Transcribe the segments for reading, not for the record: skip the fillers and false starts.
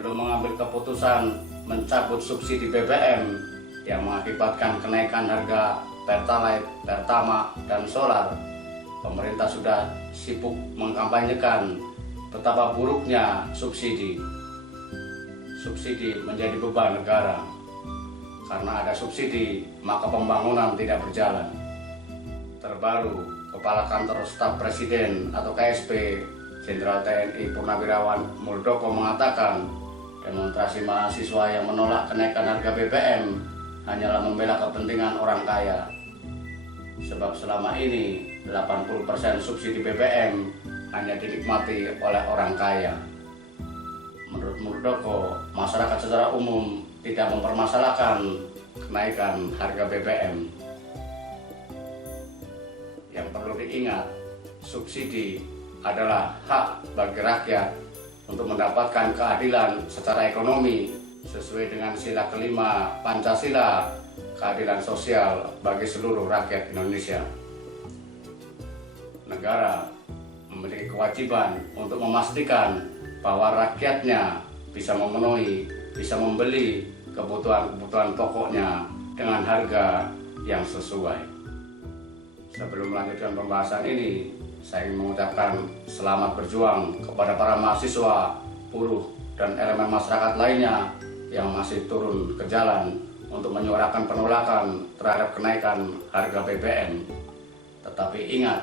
belum mengambil keputusan mencabut subsidi BBM yang mengakibatkan kenaikan harga Pertalite, Pertamax, dan solar, pemerintah sudah sibuk mengkampanyekan betapa buruknya subsidi. Subsidi menjadi beban negara. Karena ada subsidi, maka pembangunan tidak berjalan. Terbaru, Kepala Kantor Staf Presiden atau KSP, Jenderal TNI Purnawirawan Muldoko mengatakan demonstrasi mahasiswa yang menolak kenaikan harga BBM hanyalah membela kepentingan orang kaya. Sebab selama ini 80% subsidi BBM hanya dinikmati oleh orang kaya. Menurut Muldoko, masyarakat secara umum tidak mempermasalahkan kenaikan harga BBM. Yang perlu diingat, subsidi adalah hak bagi rakyat untuk mendapatkan keadilan secara ekonomi sesuai dengan sila kelima Pancasila, keadilan sosial bagi seluruh rakyat Indonesia. Negara memiliki kewajiban untuk memastikan bahwa rakyatnya bisa memenuhi, bisa membeli kebutuhan-kebutuhan pokoknya dengan harga yang sesuai. Sebelum melanjutkan pembahasan ini, saya ingin mengucapkan selamat berjuang kepada para mahasiswa, buruh, dan elemen masyarakat lainnya yang masih turun ke jalan untuk menyuarakan penolakan terhadap kenaikan harga BBM. Tetapi ingat,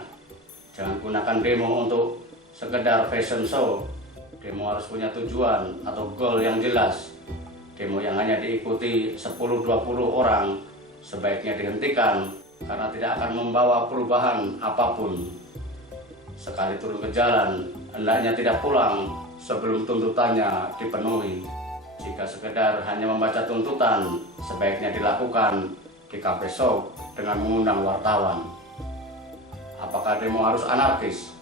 jangan gunakan demo untuk sekedar fashion show. Demo harus punya tujuan atau goal yang jelas. Demo yang hanya diikuti 10-20 orang sebaiknya dihentikan karena tidak akan membawa perubahan apapun. Sekali turun ke jalan, hendaknya tidak pulang sebelum tuntutannya dipenuhi. Jika sekedar hanya membaca tuntutan, sebaiknya dilakukan di cafe shop dengan mengundang wartawan. Apakah demo harus anarkis?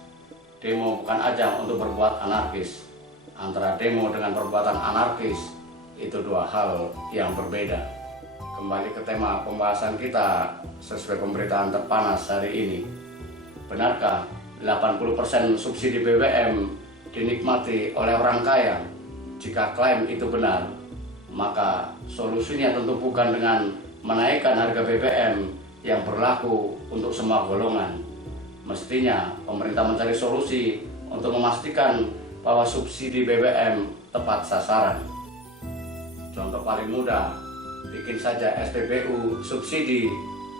Demo bukan ajang untuk berbuat anarkis. Antara demo dengan perbuatan anarkis itu dua hal yang berbeda. Kembali ke tema pembahasan kita sesuai pemberitaan terpanas hari ini. Benarkah 80% subsidi BBM dinikmati oleh orang kaya? Jika klaim itu benar, maka solusinya tentu bukan dengan menaikkan harga BBM yang berlaku untuk semua golongan. Mestinya pemerintah mencari solusi untuk memastikan bahwa subsidi BBM tepat sasaran. Contoh paling mudah, bikin saja SPBU subsidi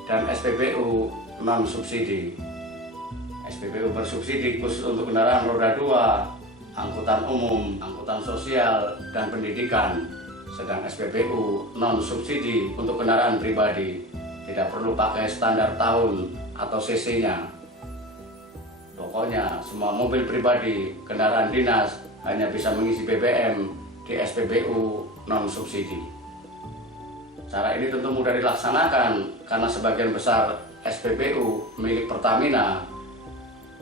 dan SPBU non subsidi. SPBU bersubsidi khusus untuk kendaraan roda 2, angkutan umum, angkutan sosial, dan pendidikan. Sedang SPBU non subsidi untuk kendaraan pribadi. Tidak perlu pakai standar tahun atau CC-nya. Pokoknya semua mobil pribadi, kendaraan dinas hanya bisa mengisi BBM di SPBU non subsidi. Cara ini tentu mudah dilaksanakan karena sebagian besar SPBU milik Pertamina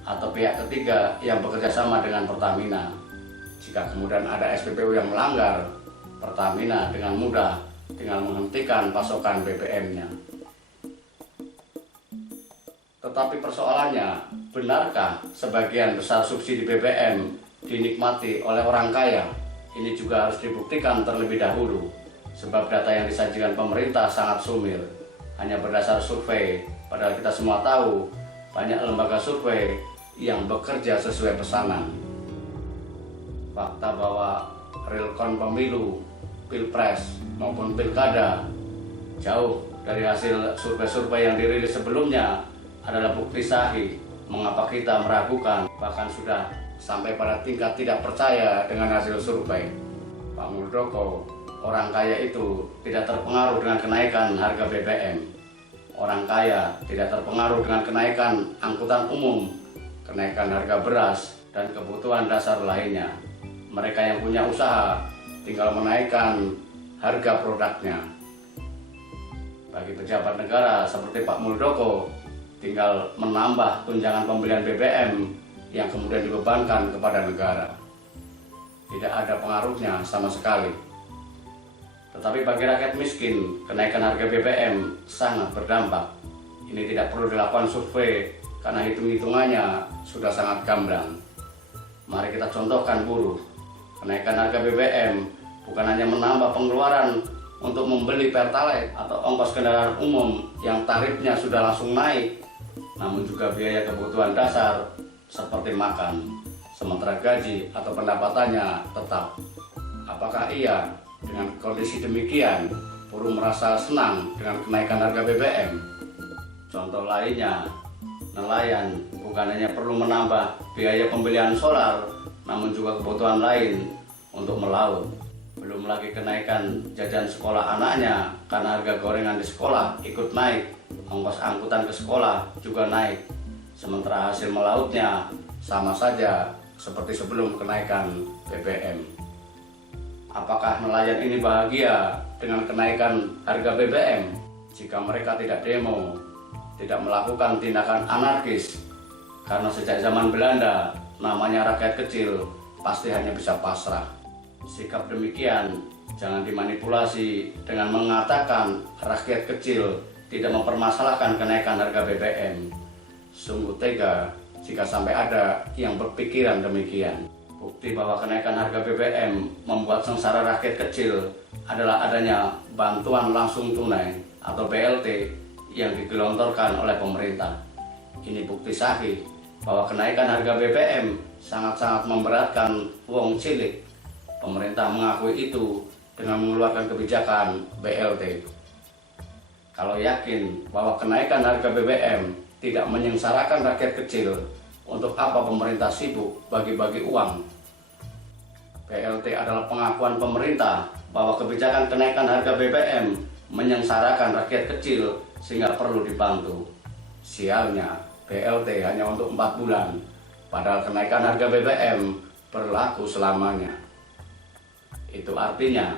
atau pihak ketiga yang bekerja sama dengan Pertamina. Jika kemudian ada SPBU yang melanggar, Pertamina dengan mudah tinggal menghentikan pasokan BBM-nya. Tetapi persoalannya, benarkah sebagian besar subsidi BBM dinikmati oleh orang kaya? Ini juga harus dibuktikan terlebih dahulu, sebab data yang disajikan pemerintah sangat sumir, hanya berdasar survei, padahal kita semua tahu banyak lembaga survei yang bekerja sesuai pesanan. Fakta bahwa realcon pemilu, pilpres maupun pilkada jauh dari hasil survei-survei yang dirilis sebelumnya adalah bukti sahih mengapa kita meragukan, bahkan sudah sampai pada tingkat tidak percaya dengan hasil survei. Pak Muldoko, orang kaya itu tidak terpengaruh dengan kenaikan harga BBM. Orang kaya tidak terpengaruh dengan kenaikan angkutan umum, kenaikan harga beras, dan kebutuhan dasar lainnya. Mereka yang punya usaha tinggal menaikkan harga produknya. Bagi pejabat negara seperti Pak Muldoko, tinggal menambah tunjangan pembelian BBM yang kemudian dibebankan kepada negara. Tidak ada pengaruhnya sama sekali. Tetapi bagi rakyat miskin, kenaikan harga BBM sangat berdampak. Ini tidak perlu dilakukan survei karena hitung-hitungannya sudah sangat gamblang. Mari kita contohkan buruh. Kenaikan harga BBM bukan hanya menambah pengeluaran untuk membeli Pertalite atau ongkos kendaraan umum yang tarifnya sudah langsung naik, namun juga biaya kebutuhan dasar seperti makan, sementara gaji atau pendapatannya tetap. Apakah ia dengan kondisi demikian buruh merasa senang dengan kenaikan harga BBM? Contoh lainnya, nelayan bukan hanya perlu menambah biaya pembelian solar, namun juga kebutuhan lain untuk melaut. Belum lagi kenaikan jajan sekolah anaknya karena harga gorengan di sekolah ikut naik, ongkos angkutan ke sekolah juga naik. Sementara hasil melautnya sama saja seperti sebelum kenaikan BBM. Apakah nelayan ini bahagia dengan kenaikan harga BBM? Jika mereka tidak demo, tidak melakukan tindakan anarkis, karena sejak zaman Belanda namanya rakyat kecil pasti hanya bisa pasrah. Sikap demikian jangan dimanipulasi dengan mengatakan rakyat kecil tidak mempermasalahkan kenaikan harga BBM. Sungguh tega jika sampai ada yang berpikiran demikian. Bukti bahwa kenaikan harga BBM membuat sengsara rakyat kecil adalah adanya bantuan langsung tunai atau BLT yang digelontorkan oleh pemerintah. Ini bukti sahih bahwa kenaikan harga BBM sangat-sangat memberatkan wong cilik. Pemerintah mengakui itu dengan mengeluarkan kebijakan BLT. Kalau yakin bahwa kenaikan harga BBM tidak menyengsarakan rakyat kecil, untuk apa pemerintah sibuk bagi-bagi uang? BLT adalah pengakuan pemerintah bahwa kebijakan kenaikan harga BBM menyengsarakan rakyat kecil sehingga perlu dibantu. Sialnya, BLT hanya untuk 4 bulan, padahal kenaikan harga BBM berlaku selamanya. Itu artinya,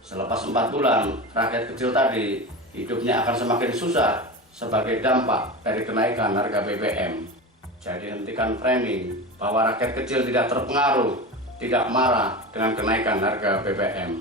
selepas 4 bulan, rakyat kecil tadi hidupnya akan semakin susah sebagai dampak dari kenaikan harga BBM. Jadi hentikan framing bahwa rakyat kecil tidak terpengaruh, tidak marah dengan kenaikan harga BBM.